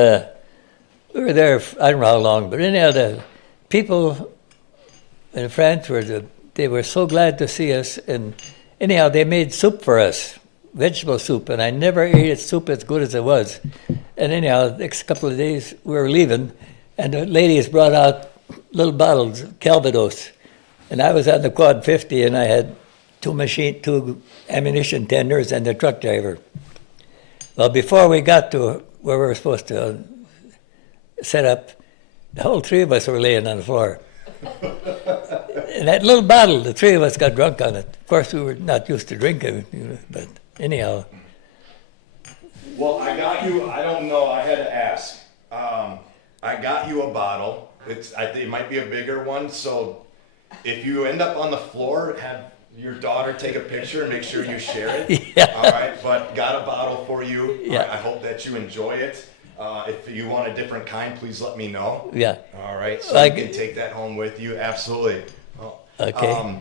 we were there, I don't know how long, but anyhow, the people in France they were so glad to see us, and anyhow, they made soup for us, vegetable soup, and I never ate soup as good as it was. And anyhow, the next couple of days, we were leaving, and the ladies brought out little bottles of Calvados, and I was on the Quad 50, and I had 2 ammunition tenders and the truck driver. Well, before we got to where we were supposed to set up, the whole 3 of us were laying on the floor. And that little bottle, the 3 of us got drunk on it. Of course, we were not used to drinking, but anyhow. Well, I got you. I don't know. I had to ask. I got you a bottle. I think it might be a bigger one. So if you end up on the floor, have your daughter take a picture and make sure you share it. Yeah. All right. But got a bottle for you. Yeah. I hope that you enjoy it. If you want a different kind, please let me know. Yeah. All right. So you can take that home with you. Absolutely. Okay.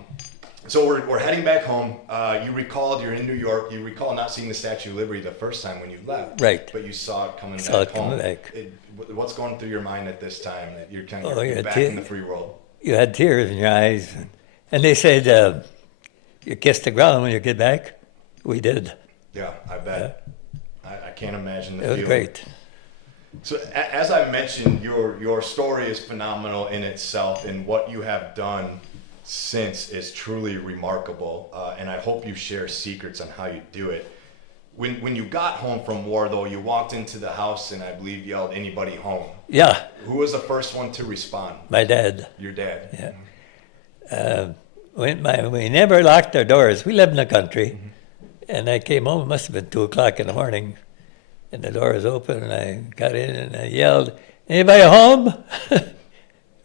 So we're heading back home. You recalled you're in New York. You recall not seeing the Statue of Liberty the first time when you left. Right. But you saw it coming Saw back it coming home. back. What's going through your mind at this time that you're kind of yeah, back in the free world? You had tears in your eyes. And they said, you kissed the ground when you get back. We did. Yeah, I bet. I can't imagine the It was feeling. great. So as I mentioned, your story is phenomenal in itself, and what you have done since is truly remarkable. And I hope you share secrets on how you do it. When you got home from war, though, you walked into the house and I believe yelled, "Anybody home?" Yeah, Who was the first one to respond? my dad. Your dad. Yeah. We never locked our doors. We lived in the country. And I came home, it must have been 2 o'clock in the morning. And the door was open and I got in and I yelled, "Anybody home?"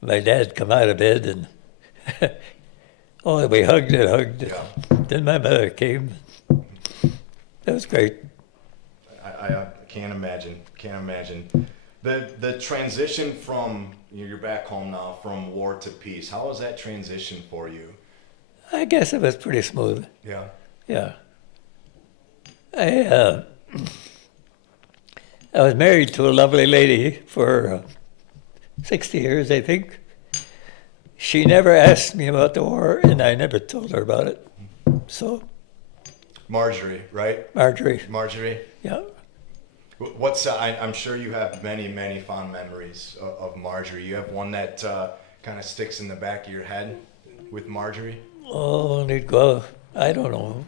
My dad come out of bed and we hugged and hugged. Yeah. Then my mother came. That was great. I can't imagine. Can't imagine. The transition from, you're back home now, from war to peace. How was that transition for you? I guess it was pretty smooth. Yeah. Yeah. I was married to a lovely lady for 60 years, I think. She never asked me about the war, and I never told her about it. So, Marjorie, right? Marjorie, yeah. I'm sure you have many, many fond memories of Marjorie. You have one that kind of sticks in the back of your head with Marjorie? Oh, they'd go, I don't know.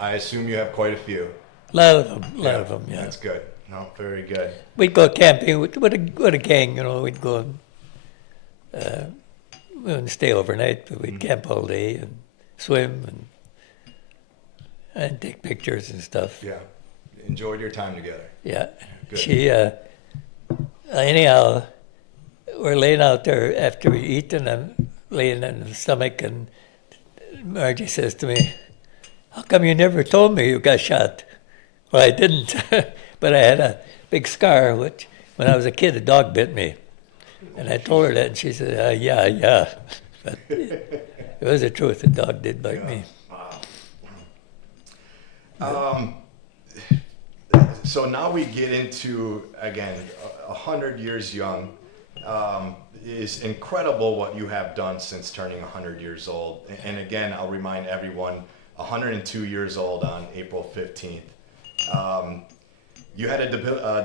I assume you have quite a few. A lot of them, yeah. That's good. No, very good. We'd go camping with a gang, we'd go and we wouldn't stay overnight, but we'd camp all day and swim and take pictures and stuff. Yeah. Enjoyed your time together. Yeah. Good. She, anyhow, we're laying out there after we eat and I'm laying in the stomach and Margie says to me, "How come you never told me you got shot?" Well, I didn't, but I had a big scar, which when I was a kid, a dog bit me. And I told her that and she said, yeah. But it was the truth, the dog did bite me. Wow. So now we get into, again, 100 years young. It's incredible what you have done since turning 100 years old. And again, I'll remind everyone, 102 years old on April 15th. You had a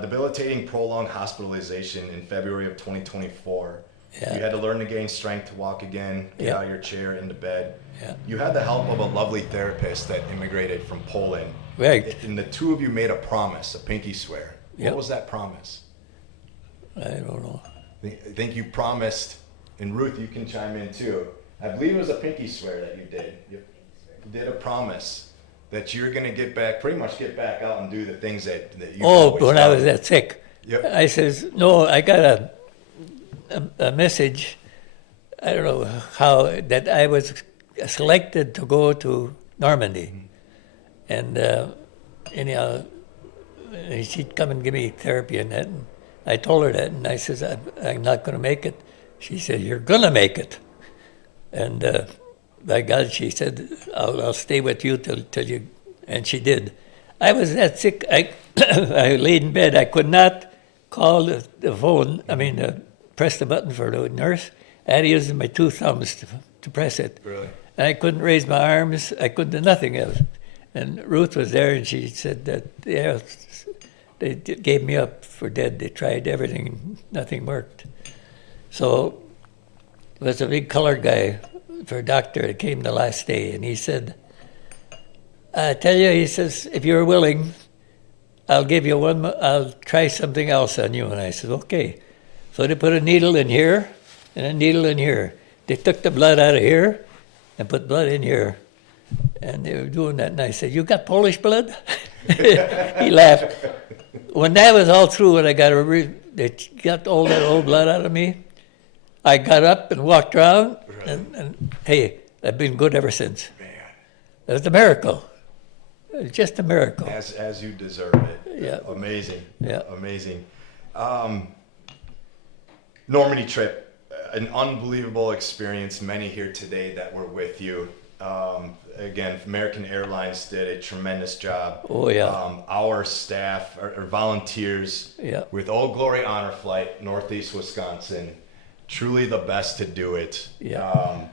debilitating prolonged hospitalization in February of 2024. Yeah. You had to learn to gain strength to walk again, get out of your chair, into bed. Yeah. You had the help of a lovely therapist that immigrated from Poland. Right. And the two of you made a promise, a pinky swear. Yep. What was that promise? I don't know. I think you promised, and Ruth, you can chime in too. I believe it was a pinky swear that you did. You did a promise that you're going to pretty much get back out and do the things that you always when done. I was that sick. Yep. I says, no, I got a message, I don't know how, that I was selected to go to Normandy. And anyhow, she'd come and give me therapy and that. And I told her that, and I says, I'm not going to make it. She said, you're going to make it. And by God, she said, I'll stay with you till you, and she did. I was that sick, I laid in bed. I could not call the phone, press the button for the nurse. I had to use my two thumbs to press it. Really? And I couldn't raise my arms. I couldn't do nothing else. And Ruth was there, and she said that, yeah, they gave me up for dead. They tried everything, nothing worked. So there was a big colored guy for a doctor that came the last day, and he said, I tell you, he says, if you're willing, I'll give you I'll try something else on you. And I said, okay. So they put a needle in here and a needle in here. They took the blood out of here and put blood in here. And they were doing that, and I said, you got Polish blood? He laughed. When that was all through and I got they got all that old blood out of me. I got up and walked around, and hey, I've been good ever since. Man, It was a miracle. It was just a miracle. as you deserve it. Yeah. Amazing. Yeah. Amazing. Normandy trip, an unbelievable experience. Many here today that were with you. Again, American Airlines did a tremendous job. Oh, yeah. Our staff, our volunteers, Yeah. with Old Glory Honor Flight, Northeast Wisconsin, truly the best to do it. Yeah.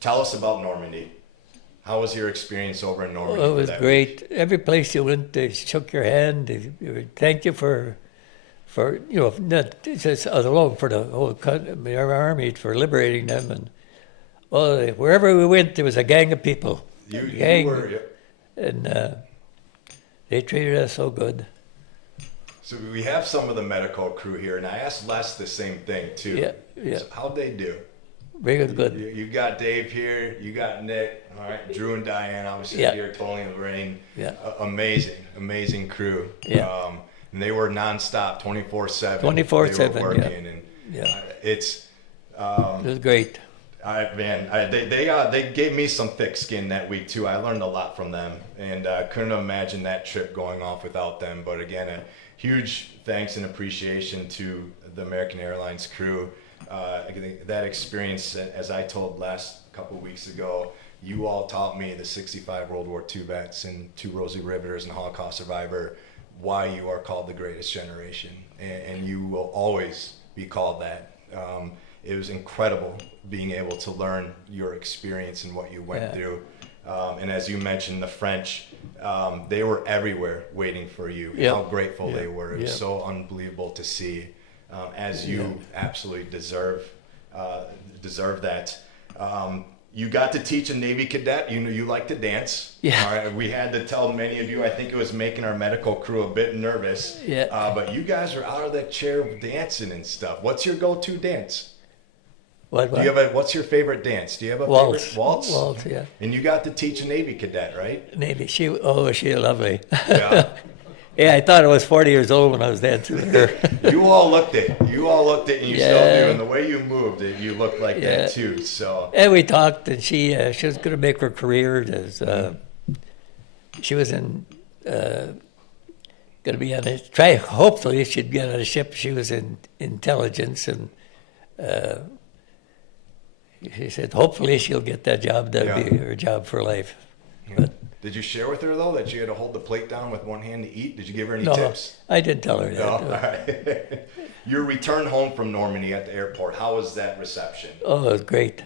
Tell us about Normandy. How was your experience over in Normandy? Oh, it for was that great. week? Every place you went, they shook your hand. They thanked you for not just alone for the whole country, our army for liberating them, and wherever we went, there was a gang of people. You Gang. were. Yep. And they treated us so good. So we have some of the medical crew here, and I asked Les the same thing too. Yeah, yeah. So how'd they do? Very good. You got Dave here, you got Nick, all right, Drew and Diane, obviously Yeah. here, Tony and Lorraine. Yeah. Amazing crew. Yeah. And they were nonstop, 24/7. 24/7, They were yeah. working, and Yeah. it's. It was great. They gave me some thick skin that week too. I learned a lot from them, and couldn't imagine that trip going off without them. But again, a huge thanks and appreciation to the American Airlines crew. I think that experience, as I told last couple of weeks ago, you all taught me, the 65 World War II vets and 2 Rosie Riveters and Holocaust survivor, why you are called the greatest generation, and you will always be called that. It was incredible being able to learn your experience and what you went through. And as you mentioned, the French, they were everywhere waiting for you. Yep. How grateful they were. It was Yep. so unbelievable to see, as you absolutely deserve that. You got to teach a Navy cadet. You like to dance. Yeah. All right. We had to tell many of you, I think it was making our medical crew a bit nervous. Yeah. But you guys are out of that chair dancing and stuff. What's your go-to dance? What? Do you have what's your favorite dance? Do you have a Waltz? favorite waltz? Waltz, yeah. And you got to teach a Navy cadet, right? Maybe she's lovely. Yeah. Yeah, I thought I was 40 years old when I was dancing with her. You all looked it. You all looked it, and you still Yeah. do. And the way you moved, you looked like Yeah. that too. So And we talked, and she was going to make her career as she was in going to be on a hopefully she'd be on a ship. She was in intelligence, and she said hopefully she'll get that job. That'd be her job for life. But did you share with her though that you had to hold the plate down with one hand to eat? Did you give her any no, tips? I didn't tell her that. No. All right. Your return home from Normandy at the airport. How was that reception? Oh, it was great.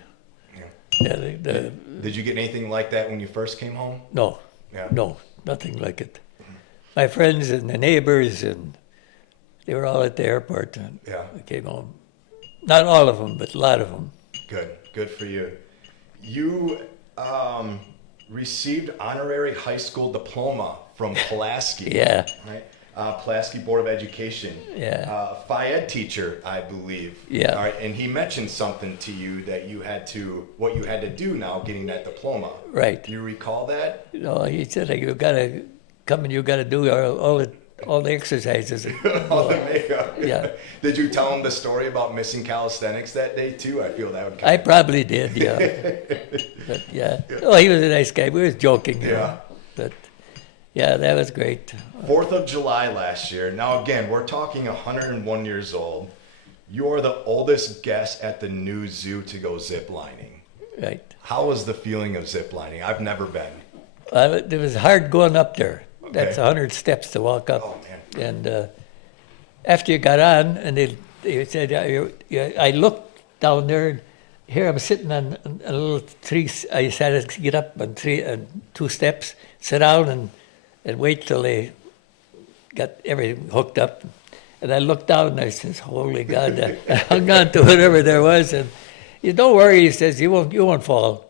Yeah. Yeah, Did you get anything like that when you first came home? no, Yeah. no, nothing like it. My friends and the neighbors, and they were all at the airport. And Yeah. I came home. Not all of them, but a lot of them. Good for you. You received honorary high school diploma from Pulaski. Yeah, Right. Pulaski Board of Education. Yeah. Phi-Ed teacher, I believe. Yeah. All right. And he mentioned something to you that what you had to do now getting that diploma. right. Do you recall that? You know, he said, you got to come and you got to do all the exercises. All the makeup. Yeah. Did you tell him the story about missing calisthenics that day too? I feel that would I probably did, yeah. But yeah, oh, he was a nice guy. We was joking, you Yeah. know. But yeah, that was great. 4th of July last year. Now, again, we're talking 101 years old. You're the oldest guest at the new zoo to go zip lining. Right. How was the feeling of zip lining? I've never been. It was hard going up there. That's Okay. 100 steps to walk up. Oh, man. And after you got on, and they said, I looked down there, and here I'm sitting on a little tree. I decided to get up on 2 steps, sit down, and wait till they got everything hooked up. And I looked down, and I says, "Holy God!" I hung on to whatever there was, and you don't worry. He says, "You won't fall."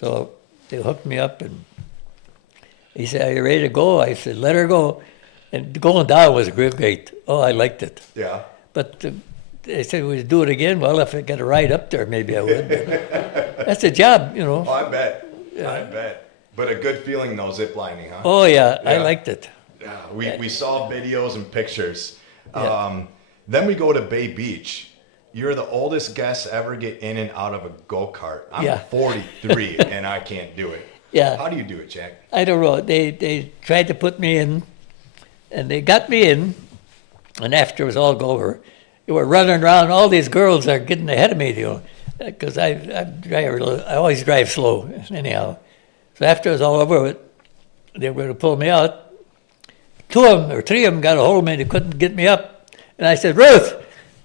So they hooked me up, and he said, "Are you ready to go?" I said, "Let her go." And going down was great. Oh, I liked it. Yeah. But they said we'd do it again. Well, if I got a ride up there, maybe I would. But that's a job, you know. Oh, I bet. I bet. But a good feeling though, zip lining, huh? Oh, yeah, I Yeah. liked it. Yeah, we saw videos and pictures. Yeah. Then we go to Bay Beach. You're the oldest guest ever get in and out of a go-kart. I'm 43 and I can't do it. Yeah. How do you do it, Jack? I don't know. They tried to put me in, and they got me in, and after it was all over, they were running around. All these girls are getting ahead of me, because I always drive slow, anyhow. So after it was all over, they were going to pull me out. 2 of them or 3 of them got a hold of me. They couldn't get me up, and I said, "Ruth."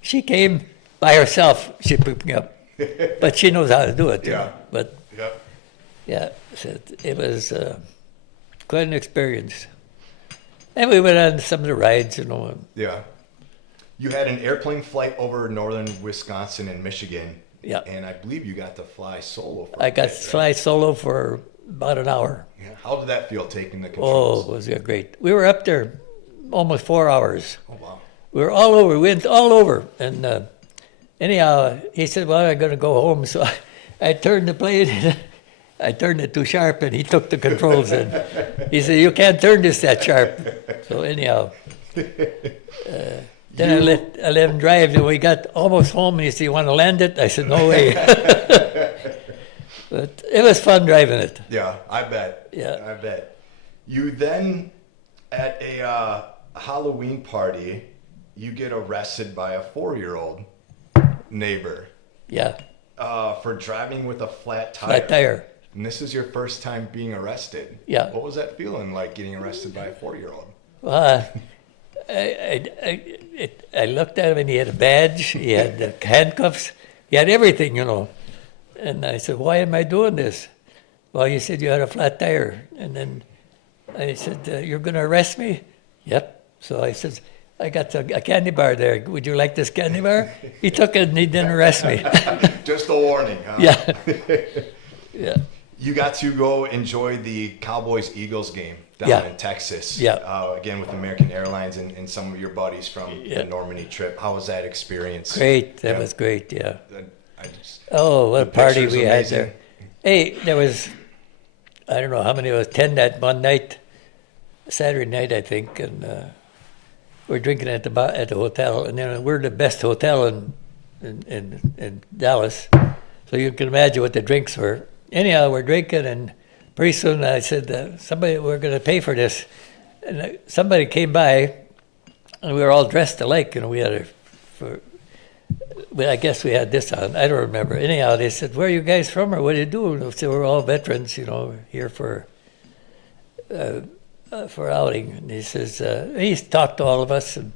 She came by herself. She picked me up, but she knows how to do it. Yeah. But Yeah. yeah, so it was quite an experience. And we went on some of the rides, Yeah. You had an airplane flight over northern Wisconsin and Michigan. Yeah. And I believe you got to fly solo for I got to fly solo for about an hour. Yeah. How did that feel, taking the Oh, controls? it was great. We were up there almost 4 hours. Oh, wow. We were all over. We went all over. And anyhow, he said, "Well, I'm going to go home." So I turned the plane. I turned it too sharp, and he took the controls. And he said, "You can't turn this that sharp." So anyhow, then I let him drive. And we got almost home, and he said, "You want to land it?" I said, "No way." But it was fun driving it. Yeah, I bet. Yeah. I bet. You then, at a Halloween party, you get arrested by a 4-year-old neighbor Yeah, for driving with a flat tire. flat tire. And this is your first time being arrested. Yeah. What was that feeling like, getting arrested by a 4-year-old? Well, I looked at him, and he had a badge, he had the handcuffs, he had everything, And I said, "Why am I doing this?" "Well, you said you had a flat tire." And then I said, "You're going to arrest me?" "Yep." So I said, "I got a candy bar there. Would you like this candy bar?" He took it, and he didn't arrest me. Just a warning, huh? Yeah. Yeah. You got to go enjoy the Cowboys-Eagles game down Yeah. in Texas. Yeah. Again, with American Airlines and some of your buddies from Yeah. the Normandy trip. How was that experience? Great. That Yeah. was great, yeah. I just, Oh, what a The party picture's we had amazing. there. Hey, there was, I don't know how many, it was 10 that one night, Saturday night, I think, and we're drinking at the hotel, and then we're the best hotel in Dallas, so you can imagine what the drinks were. Anyhow, we're drinking, and pretty soon I said, we're going to pay for this. And somebody came by, and we were all dressed alike, we had I guess we had this on. I don't remember. Anyhow, they said, "Where are you guys from, or what do you do?" And so we're all veterans, here for outing. And he says, he talked to all of us, and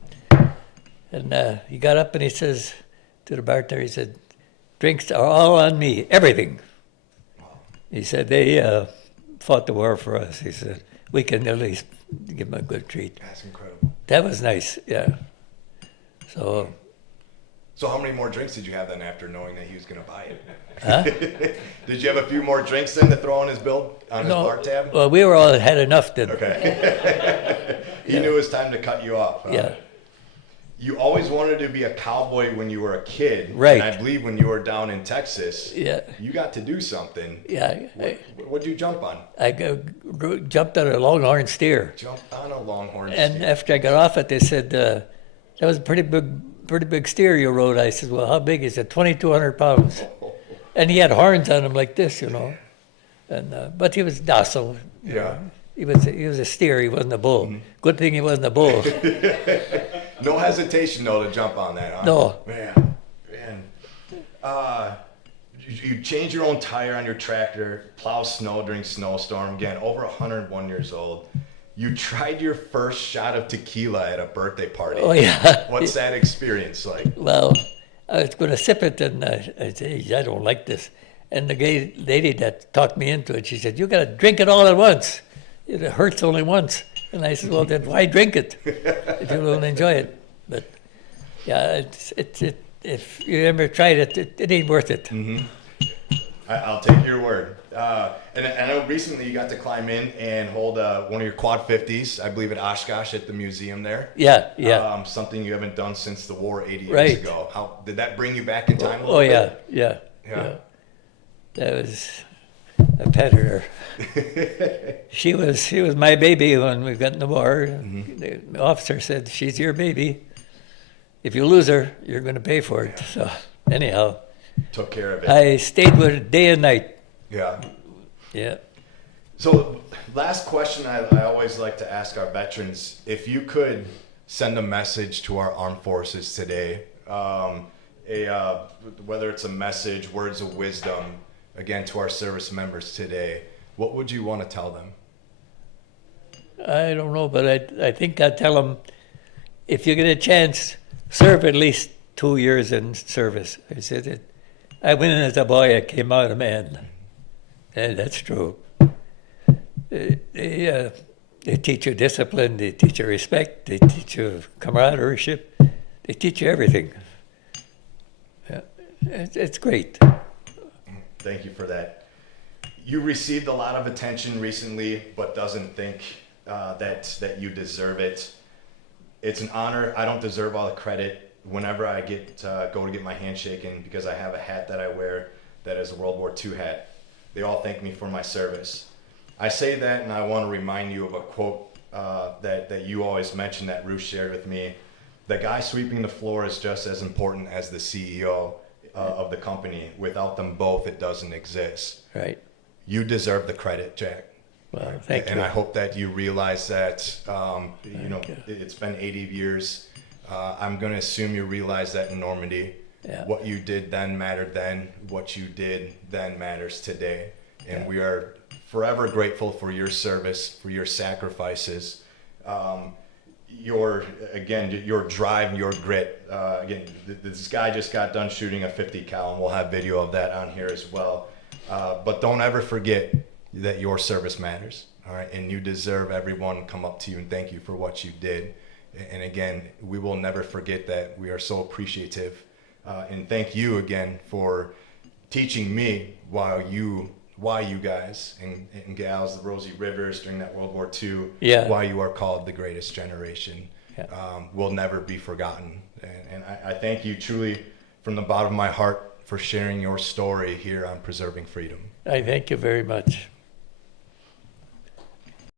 he got up and he says to the bartender, he said, "Drinks are all on me, everything." He said, "They fought the war for us." He said, "We can at least give them a good treat." That's incredible. That was nice, yeah. So how many more drinks did you have then after knowing that he was going to buy it? Huh? Did you have a few more drinks then to throw on his bill, on his bar tab? Well, we were all had enough then. Okay. He knew it was time to cut you off. Huh? Yeah. You always wanted to be a cowboy when you were a kid. Right. And I believe when you were down in Texas, Yeah. you got to do something. Yeah. What'd you jump on? I jumped on a longhorn steer. Jumped on a longhorn And steer. after I got off it, they said, "That was a pretty big steer you rode." I said, "Well, how big?" He said, 2,200 pounds. And he had horns on him like this, And but he was docile. Yeah. He was a steer. He wasn't a bull. Mm-hmm. Good thing he wasn't a bull. No hesitation, though, to jump on that, huh? No. Man. You change your own tire on your tractor, plow snow during snowstorm. Again, over 101 years old. You tried your first shot of tequila at a birthday party. Oh yeah. What's that experience like? Well, I was going to sip it, and I said, "I don't like this." And the lady that talked me into it, she said, "You got to drink it all at once. It hurts only once." And I said, "Well, then why drink it if you don't enjoy it?" But yeah, if you ever tried it, it ain't worth it. Mm-hmm. I'll take your word. And I know recently you got to climb in and hold one of your quad 50s, I believe at Oshkosh at the museum there. Yeah. Something you haven't done since the war 80 years Right. ago. How did that bring you back in time a little Oh bit? yeah. Yeah. That was a pet her. She was my baby when we got in the war. The officer said, "She's your baby." if you lose her, you're going to pay for it. So anyhow, Took care of it. I stayed with her day and night. Yeah. Yeah. So, last question I always like to ask our veterans: if you could send a message to our armed forces today, whether it's a message, words of wisdom, again to our service members today, what would you want to tell them? I don't know, but I think I'd tell them, if you get a chance, serve at least 2 years in service. I said it. I went in as a boy, I came out a man. And that's true. They teach you discipline, they teach you respect, they teach you camaraderie, they teach you everything. Yeah, it's great. Thank you for that. You received a lot of attention recently, but doesn't think that you deserve it. It's an honor. I don't deserve all the credit. Whenever I go to get my hand shaken, because I have a hat that I wear that is a World War II hat, they all thank me for my service. I say that, and I want to remind you of a quote that you always mention that Ruth shared with me. The guy sweeping the floor is just as important as the CEO of the company. Without them both, it doesn't exist. Right. You deserve the credit, Jack. Well, thank you. And I hope that you realize that, you. it's been 80 years. I'm going to assume you realize that in Normandy. Yeah. What you did then mattered then. What you did then matters today. And we are forever grateful for your service, for your sacrifices, your drive, your grit. Again, this guy just got done shooting a 50 cal, and we'll have video of that on here as well. But don't ever forget that your service matters, all right? And you deserve everyone come up to you and thank you for what you did. And again, we will never forget that. We are so appreciative. And thank you again for teaching me why you guys and gals, the Rosie Rivers during that World War II, why you are called the greatest generation, will never be forgotten. And I thank you truly from the bottom of my heart for sharing your story here on Preserving Freedom. I thank you very much.